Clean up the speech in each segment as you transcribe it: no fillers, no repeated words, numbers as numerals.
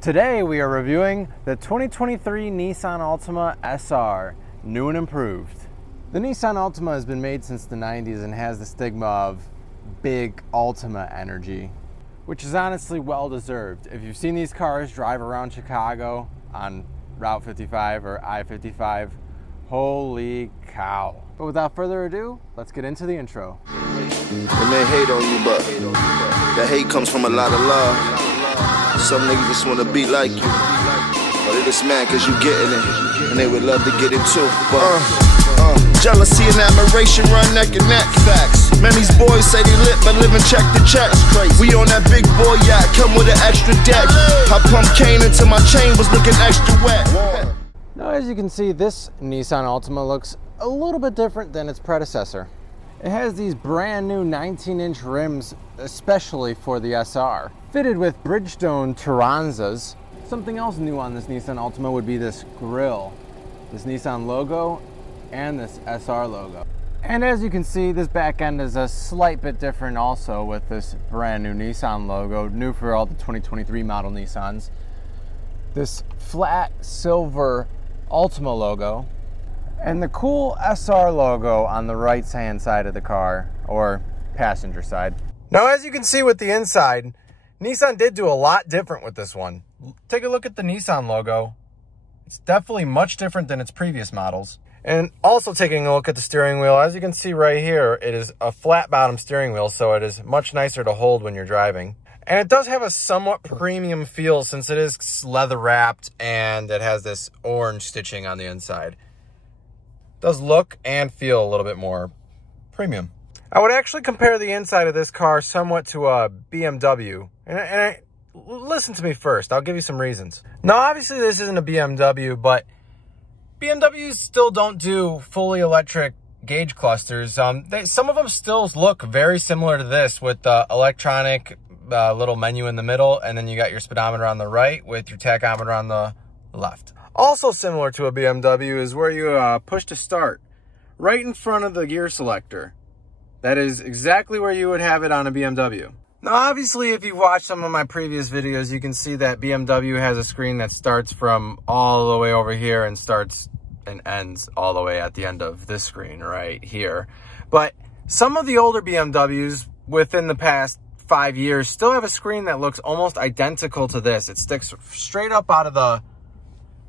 Today we are reviewing the 2023 Nissan Altima SR, new and improved. The Nissan Altima has been made since the 90s and has the stigma of big Altima energy, which is honestly well deserved. If you've seen these cars drive around Chicago on Route 55 or I-55, holy cow. But without further ado, let's get into the intro. They may hate on you, but that hate comes from a lot of love. Some niggas just wanna be like you, but they just mad cause you getting it, and they would love to get it too. But jealousy and admiration run neck and neck. Facts. Man, these boys say they lit, but living check to check. We on that big boy yacht, come with an extra deck. I pump cane into my chain, was looking extra wet. Now, as you can see, this Nissan Altima looks a little bit different than its predecessor. It has these brand new 19-inch rims, especially for the SR, fitted with Bridgestone Turanzas. Something else new on this Nissan Altima would be this grille, this Nissan logo, and this SR logo. And as you can see, this back end is a slight bit different also with this brand new Nissan logo, new for all the 2023 model Nissans. This flat silver Altima logo, and the cool SR logo on the right hand side of the car, or passenger side. Now, as you can see with the inside, Nissan did do a lot different with this one. Take a look at the Nissan logo. It's definitely much different than its previous models. And also taking a look at the steering wheel, as you can see right here, it is a flat bottom steering wheel, so it is much nicer to hold when you're driving. And it does have a somewhat premium feel since it is leather wrapped and it has this orange stitching on the inside. It does look and feel a little bit more premium. I would actually compare the inside of this car somewhat to a BMW. Listen to me first, I'll give you some reasons. Now, obviously this isn't a BMW, but BMWs still don't do fully electric gauge clusters. Some of them still look very similar to this with the electronic little menu in the middle, and then you got your speedometer on the right with your tachometer on the left. Also similar to a BMW is where you push to start, right in front of the gear selector. That is exactly where you would have it on a BMW. Now, obviously, if you've watched some of my previous videos, you can see that BMW has a screen that starts from all the way over here and starts and ends all the way at the end of this screen right here. But some of the older BMWs within the past 5 years still have a screen that looks almost identical to this. It sticks straight up out of the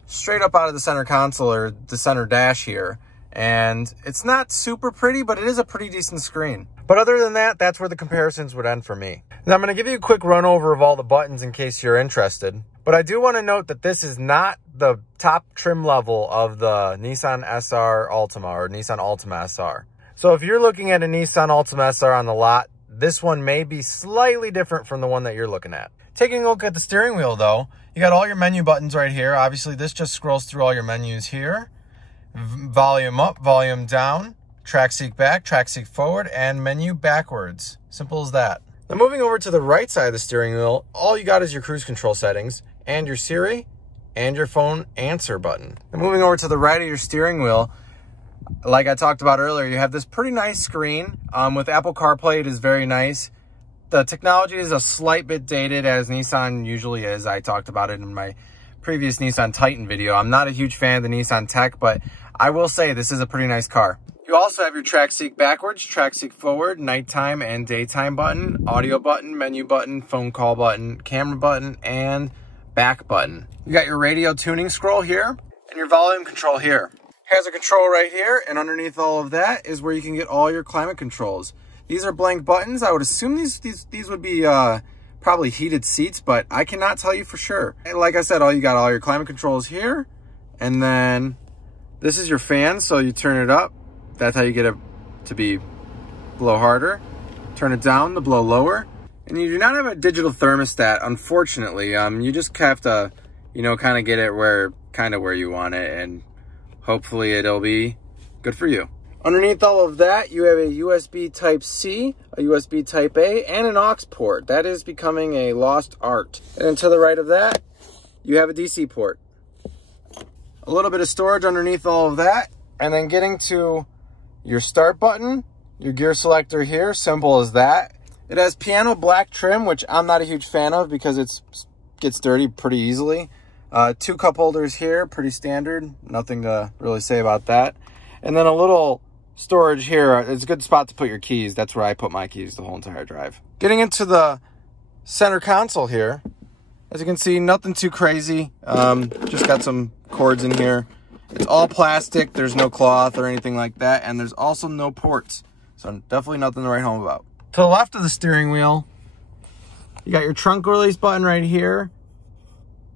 center console or the center dash here. And it's not super pretty, but it is a pretty decent screen. But other than that, that's where the comparisons would end for me. Now, I'm going to give you a quick run over of all the buttons in case you're interested. But I do want to note that this is not the top trim level of the Nissan SR Altima or Nissan Altima SR. So if you're looking at a Nissan Altima SR on the lot, this one may be slightly different from the one that you're looking at. Taking a look at the steering wheel though, you got all your menu buttons right here. Obviously this just scrolls through all your menus here. Volume up, volume down, track seat back, track seat forward, and menu backwards. Simple as that. Now moving over to the right side of the steering wheel, all you got is your cruise control settings and your Siri and your phone answer button. Now moving over to the right of your steering wheel, like I talked about earlier, you have this pretty nice screen. With Apple CarPlay, it is very nice. The technology is a slight bit dated, as Nissan usually is. I talked about it in my previous Nissan Titan video. I'm not a huge fan of the Nissan tech, but I will say this is a pretty nice car. You also have your track seat backwards, track seat forward, nighttime and daytime button, audio button, menu button, phone call button, camera button, and back button. You got your radio tuning scroll here and your volume control here. Has a control right here, and underneath all of that is where you can get all your climate controls. These are blank buttons. I would assume these would be probably heated seats, but I cannot tell you for sure. And like I said, you got all your climate controls here, and then this is your fan, so you turn it up. That's how you get it to be blow harder. Turn it down to blow lower. And you do not have a digital thermostat, unfortunately. You just have to, kind of get it where you want it, and hopefully it'll be good for you. Underneath all of that, you have a USB Type-C, a USB Type-A, and an aux port. That is becoming a lost art. And to the right of that, you have a DC port. A little bit of storage underneath all of that, and then getting to your start button, your gear selector here, simple as that. It has piano black trim, which I'm not a huge fan of because it's gets dirty pretty easily. 2 cup holders here, pretty standard. Nothing to really say about that. And then a little storage here. It's a good spot to put your keys. That's where I put my keys the whole entire drive. Getting into the center console here, as you can see, nothing too crazy. Just got some cords in here. It's all plastic. There's no cloth or anything like that. And there's also no ports. So definitely nothing to write home about. To the left of the steering wheel, you got your trunk release button right here.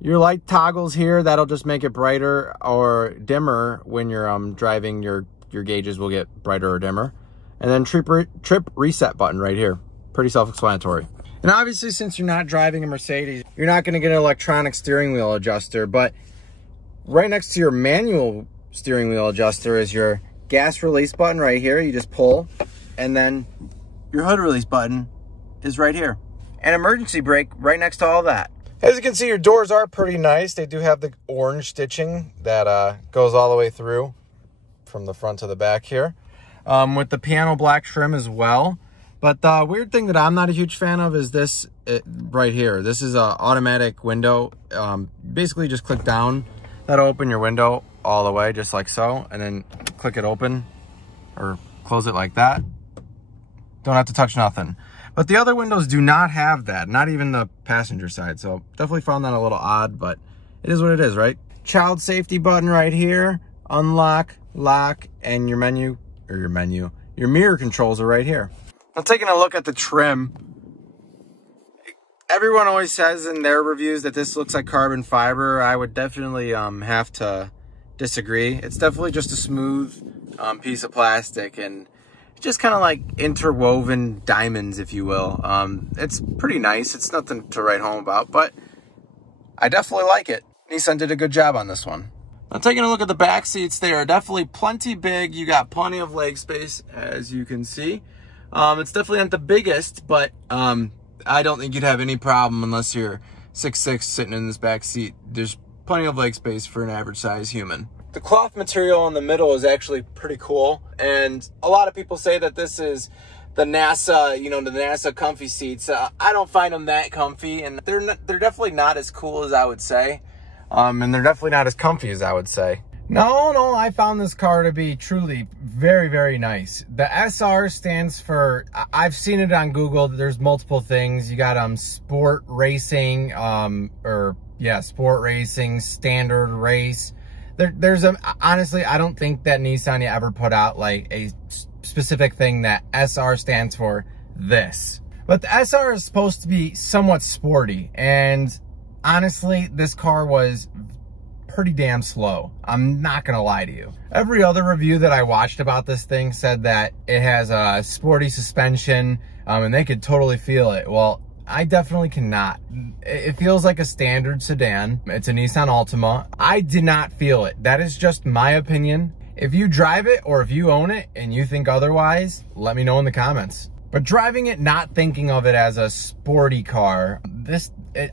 Your light toggles here. That'll just make it brighter or dimmer when you're driving. Your gauges will get brighter or dimmer. And then trip reset button right here. Pretty self-explanatory. And obviously, since you're not driving a Mercedes, you're not going to get an electronic steering wheel adjuster. But right next to your manual steering wheel adjuster is your gas release button right here. You just pull, and then your hood release button is right here. And emergency brake right next to all that. As you can see, your doors are pretty nice. They do have the orange stitching that goes all the way through from the front to the back here, with the piano black trim as well. But the weird thing that I'm not a huge fan of is this right here. This is an automatic window. Basically, just click down. That'll open your window all the way, just like so. And then click it open or close it like that. Don't have to touch nothing. But the other windows do not have that, not even the passenger side. So definitely found that a little odd, but it is what it is, right? Child safety button right here, unlock, lock, and your mirror controls are right here. Now taking a look at the trim, everyone always says in their reviews that this looks like carbon fiber. I would definitely have to disagree. It's definitely just a smooth piece of plastic, and just kind of like interwoven diamonds, if you will. It's pretty nice. It's nothing to write home about, but I definitely like it. Nissan did a good job on this one. Now taking a look at the back seats, they are definitely plenty big. You got plenty of leg space, as you can see. It's definitely not the biggest, but I don't think you'd have any problem unless you're 6'6" sitting in this back seat. There's plenty of leg space for an average size human. The cloth material in the middle is actually pretty cool, and a lot of people say that this is the NASA, the NASA comfy seats. I don't find them that comfy, and they're definitely not as cool as I would say, and they're definitely not as comfy as I would say. No, I found this car to be truly very, very nice. The SR stands for, I've seen it on Google. There's multiple things. You got sport racing, sport racing, standard race. Honestly, I don't think that Nissan ever put out like a specific thing that SR stands for this. But the SR is supposed to be somewhat sporty, and honestly, this car was pretty damn slow. I'm not gonna lie to you. Every other review that I watched about this thing said that it has a sporty suspension, and they could totally feel it. Well, I definitely cannot. It feels like a standard sedan. It's a Nissan Altima. I did not feel it. That is just my opinion. If you drive it or if you own it and you think otherwise, let me know in the comments. But driving it, not thinking of it as a sporty car,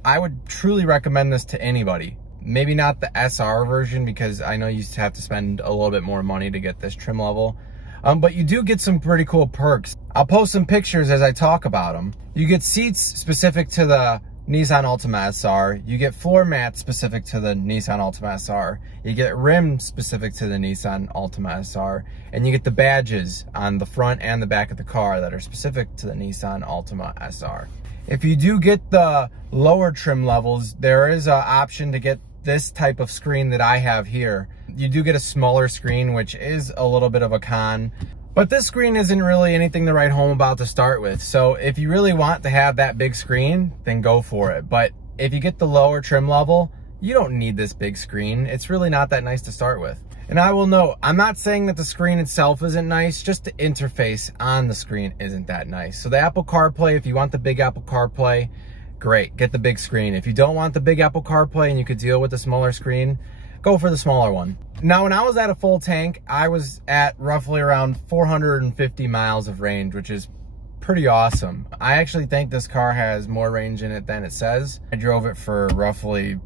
I would truly recommend this to anybody. Maybe not the SR version, because I know you have to spend a little bit more money to get this trim level. But you do get some pretty cool perks. I'll post some pictures as I talk about them. You get seats specific to the Nissan Altima SR. You get floor mats specific to the Nissan Altima SR. You get rims specific to the Nissan Altima SR. And you get the badges on the front and the back of the car that are specific to the Nissan Altima SR. If you do get the lower trim levels, there is an option to get this type of screen that I have here. You do get a smaller screen, which is a little bit of a con, but this screen isn't really anything to write home about to start with. So if you really want to have that big screen, then go for it. But if you get the lower trim level, you don't need this big screen. It's really not that nice to start with. And I will note, I'm not saying that the screen itself isn't nice, just the interface on the screen isn't that nice. So the Apple CarPlay, if you want the big Apple CarPlay, great, get the big screen. If you don't want the big Apple CarPlay and you could deal with the smaller screen, go for the smaller one. Now, when I was at a full tank, I was at roughly around 450 miles of range, which is pretty awesome. I actually think this car has more range in it than it says. I drove it for roughly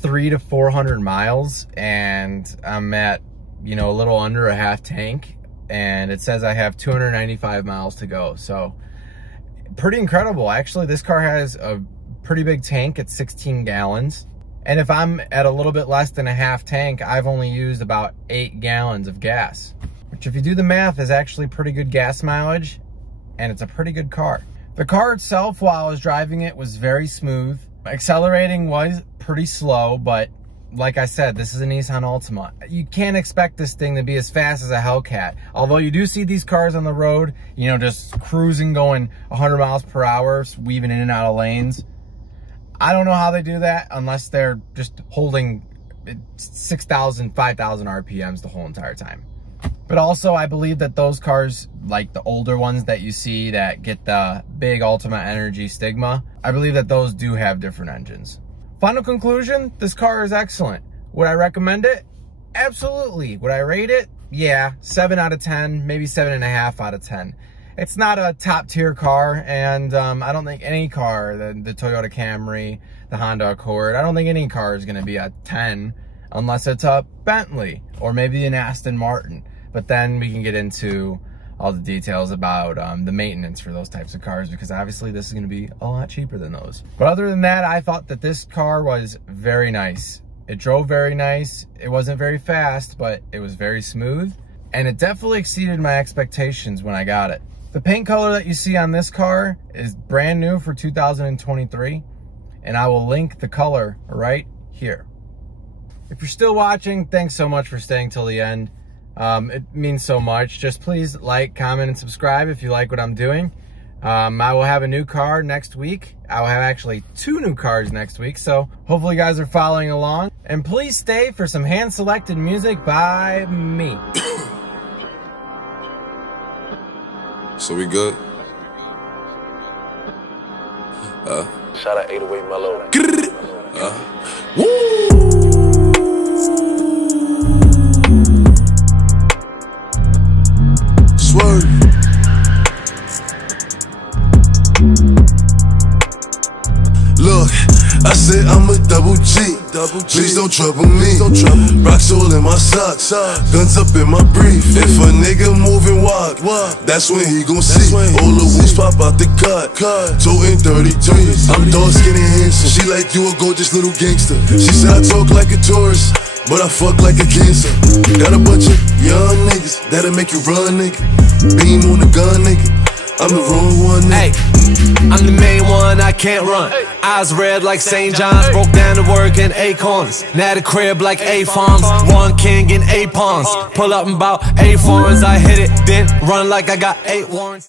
300 to 400 miles, and I'm at, a little under a half tank, and it says I have 295 miles to go. So pretty incredible. Actually, this car has a pretty big tank at 16 gallons. And if I'm at a little bit less than a half tank, I've only used about 8 gallons of gas, which if you do the math is actually pretty good gas mileage, and it's a pretty good car. The car itself, while I was driving it, was very smooth. Accelerating was pretty slow, but like I said, this is a Nissan Altima. You can't expect this thing to be as fast as a Hellcat. Although you do see these cars on the road, you know, just cruising, going 100 miles per hour, weaving in and out of lanes. I don't know how they do that unless they're just holding 6,000, 5,000 RPMs the whole entire time. But also, I believe that those cars, like the older ones that you see that get the big Altima Energy stigma, I believe that those do have different engines. Final conclusion, this car is excellent. Would I recommend it? Absolutely. Would I rate it? Yeah, 7 out of 10, maybe 7.5 out of 10. It's not a top tier car, and I don't think any car, the Toyota Camry, the Honda Accord, I don't think any car is gonna be a 10 unless it's a Bentley or maybe an Aston Martin. But then we can get into all the details about the maintenance for those types of cars, because obviously this is gonna be a lot cheaper than those. But other than that, I thought that this car was very nice. It drove very nice. It wasn't very fast, but it was very smooth. And it definitely exceeded my expectations when I got it. The paint color that you see on this car is brand new for 2023, and I will link the color right here. If you're still watching, thanks so much for staying till the end. It means so much. Just please like, comment, and subscribe if you like what I'm doing. I will have a new car next week. I will have actually 2 new cars next week, so hopefully you guys are following along. And please stay for some hand-selected music by me. So we good? Shout out 808 Mellow. Woo! Swerve. Look, I said I'm a double G. Please don't trouble me. Rocks all in my socks, guns up in my brief. If a nigga moving wild, that's when he gon' see. All the wolves pop out the cut, toting 33s. I'm dark, skinny, handsome. She like you a gorgeous little gangster. She said I talk like a tourist, but I fuck like a cancer. Got a bunch of young niggas that'll make you run, nigga. Beam on the gun, nigga. I'm the wrong one, nigga. Hey, I'm the main one, I can't run. Eyes red like St. John's. Broke down to work in Acorns. Now the crib like A farms. One king in 8 pawns. Pull up in about 8 foreigns. I hit it, then run like I got 8 warrants.